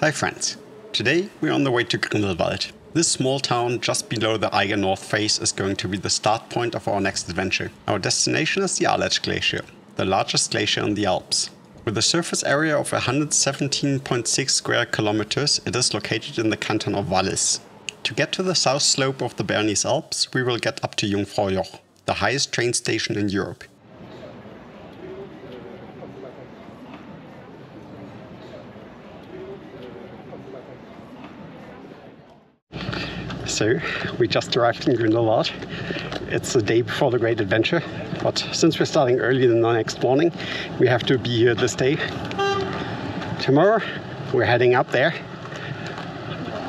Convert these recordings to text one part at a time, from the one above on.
Hi friends! Today we're on the way to Grindelwald. This small town just below the Eiger North face is going to be the start point of our next adventure. Our destination is the Aletsch Glacier, the largest glacier in the Alps. With a surface area of 117.6 square kilometers, it is located in the canton of Wallis. To get to the south slope of the Bernese Alps, we will get up to Jungfraujoch, the highest train station in Europe. So, we just arrived in Grindelwald. It's the day before the great adventure, but since we're starting early the next morning, we have to be here this day. Tomorrow, we're heading up there,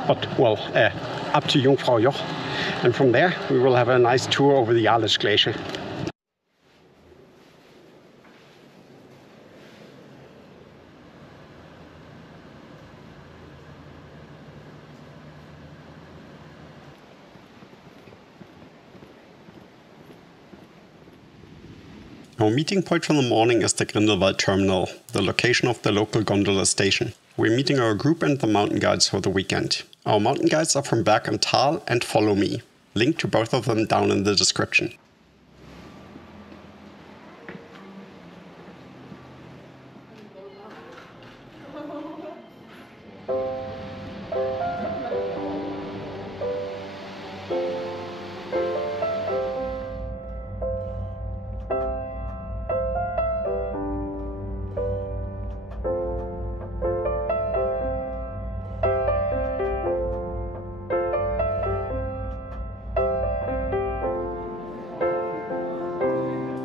up to Jungfraujoch, and from there we will have a nice tour over the Aletsch Glacier. Our meeting point for the morning is the Grindelwald terminal, the location of the local gondola station. We're meeting our group and the mountain guides for the weekend. Our mountain guides are from Berg and Tal and Follow Me. Link to both of them down in the description.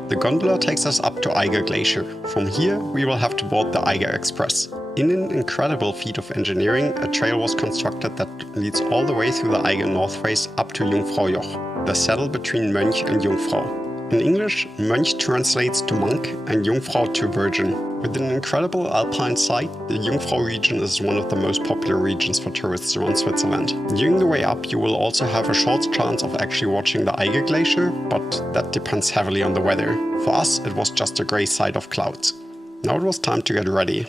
The gondola takes us up to Eiger Glacier. From here, we will have to board the Eiger Express. In an incredible feat of engineering, a trail was constructed that leads all the way through the Eiger North face up to Jungfraujoch, the saddle between Mönch and Jungfrau. In English, Mönch translates to monk and Jungfrau to virgin. With an incredible alpine site, the Jungfrau region is one of the most popular regions for tourists around Switzerland. During the way up, you will also have a short chance of actually watching the Eiger Glacier, but that depends heavily on the weather. For us, it was just a grey side of clouds. Now it was time to get ready.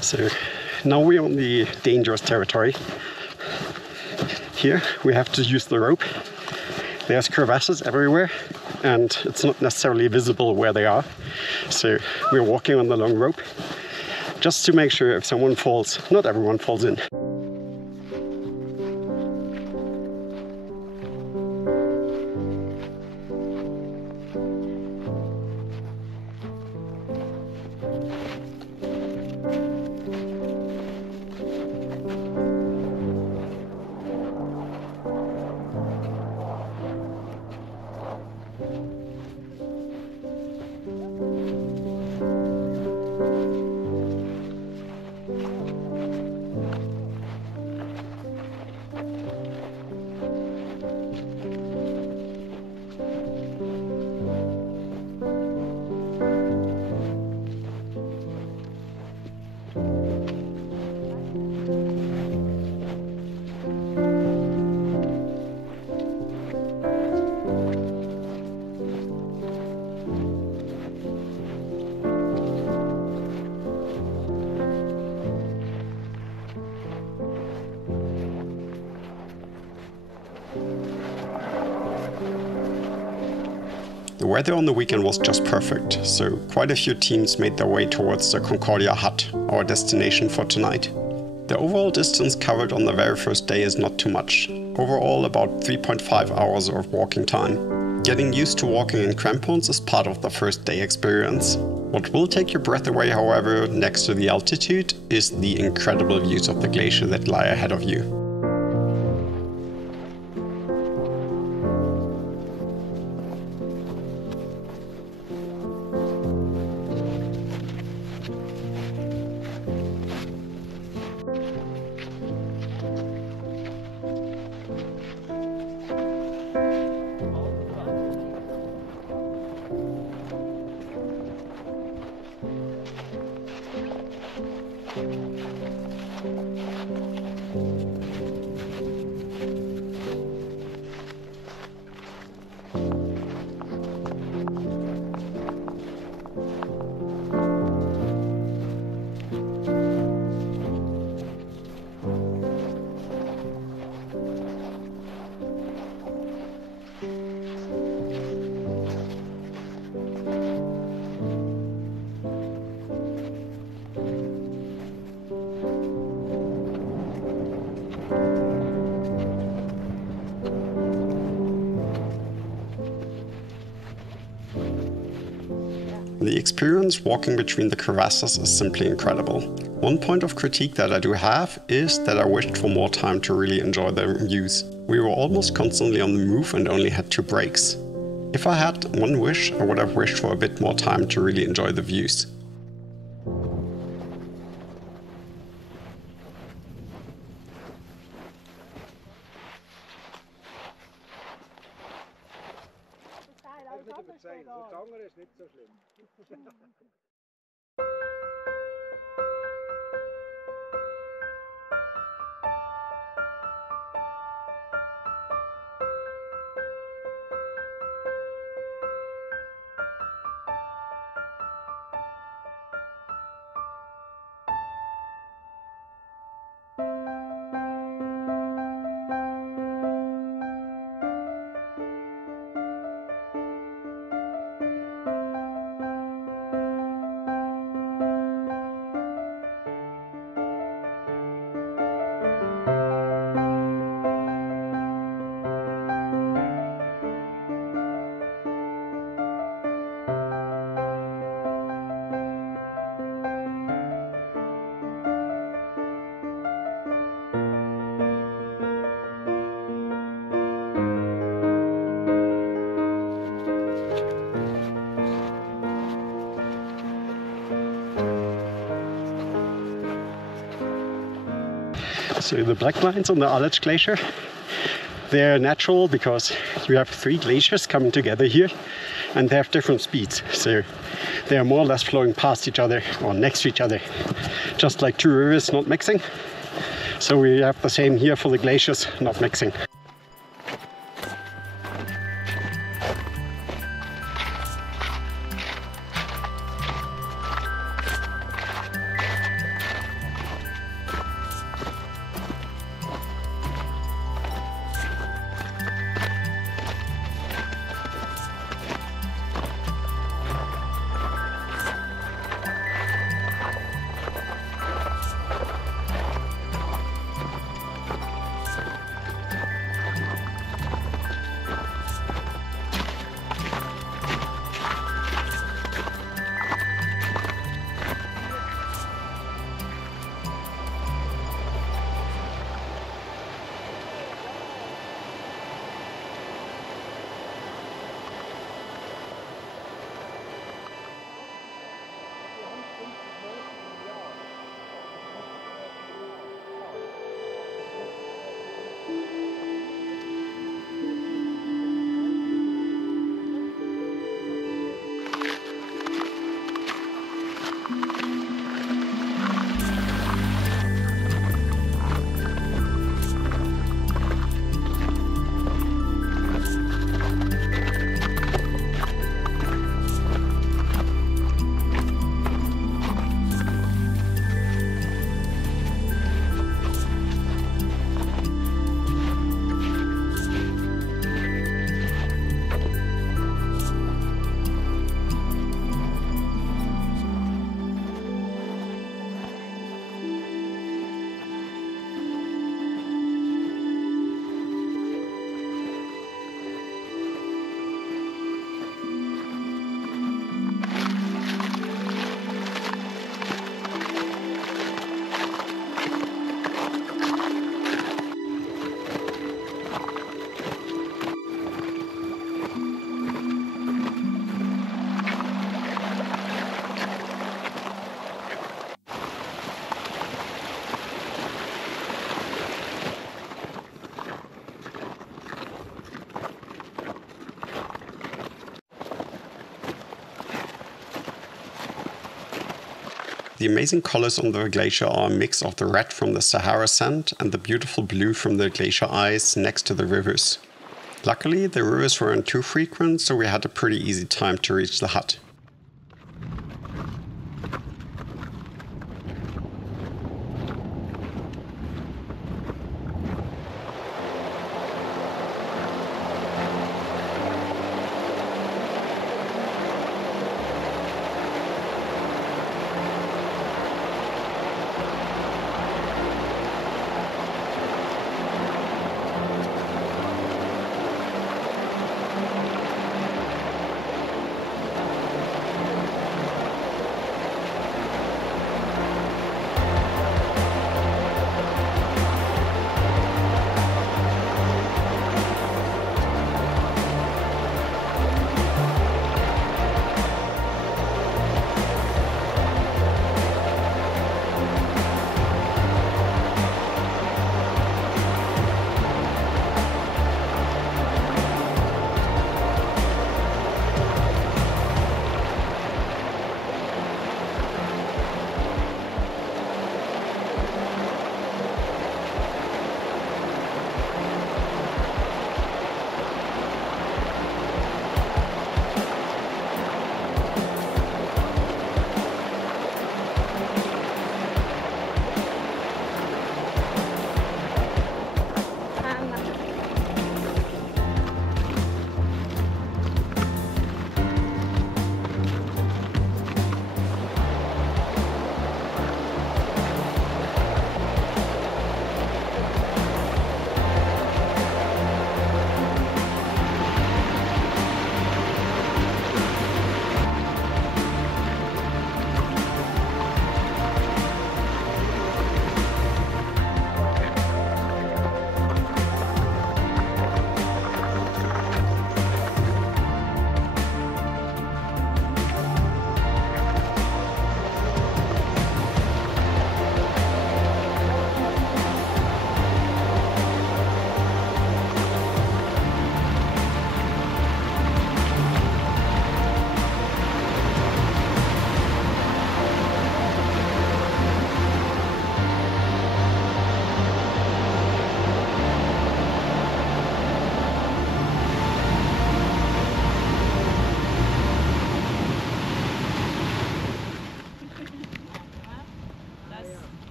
So now we're on the dangerous territory. Here we have to use the rope. There's crevasses everywhere and it's not necessarily visible where they are. So we're walking on the long rope just to make sure if someone falls, not everyone falls in. The weather on the weekend was just perfect, so quite a few teams made their way towards the Konkordia hut, our destination for tonight. The overall distance covered on the very first day is not too much, overall about 3.5 hours of walking time. Getting used to walking in crampons is part of the first day experience. What will take your breath away, however, next to the altitude, is the incredible views of the glacier that lie ahead of you. The experience walking between the crevasses is simply incredible. One point of critique that I do have is that I wished for more time to really enjoy the views. We were almost constantly on the move and only had 2 breaks. If I had one wish, I would have wished for a bit more time to really enjoy the views. So the black lines on the Aletsch Glacier, they're natural because you have 3 glaciers coming together here and they have different speeds. So they are more or less flowing past each other or next to each other, just like 2 rivers not mixing. So we have the same here for the glaciers not mixing. The amazing colors on the glacier are a mix of the red from the Sahara sand and the beautiful blue from the glacier ice next to the rivers. Luckily, the rivers weren't too frequent, so we had a pretty easy time to reach the hut.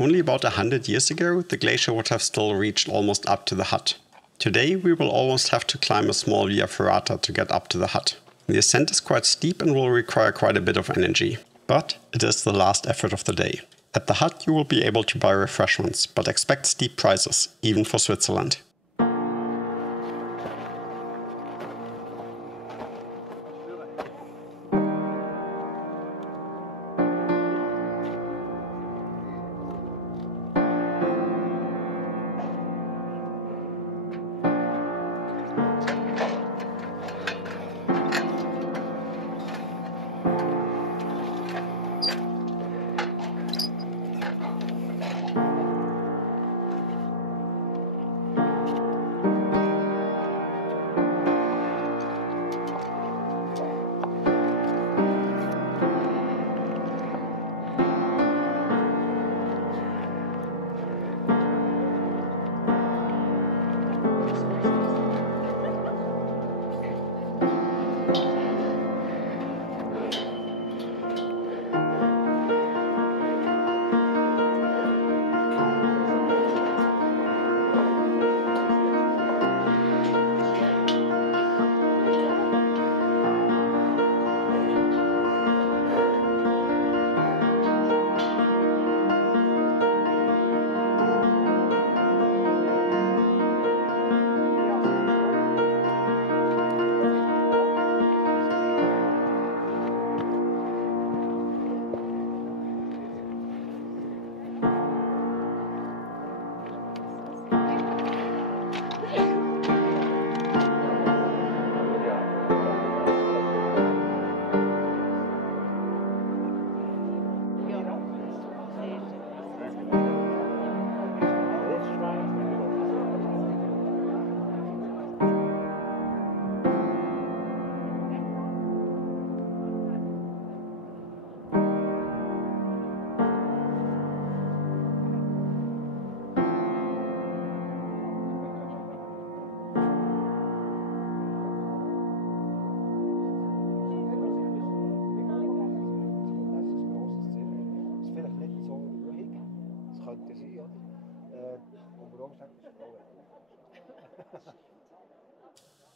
Only about 100 years ago, the glacier would have still reached almost up to the hut. Today, we will almost have to climb a small via ferrata to get up to the hut. The ascent is quite steep and will require quite a bit of energy. But it is the last effort of the day. At the hut, you will be able to buy refreshments, but expect steep prices, even for Switzerland.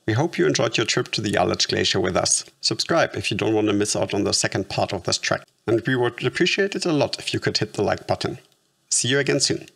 We hope you enjoyed your trip to the Aletsch Glacier with us. Subscribe if you don't want to miss out on the second part of this trek. And we would appreciate it a lot if you could hit the like button. See you again soon.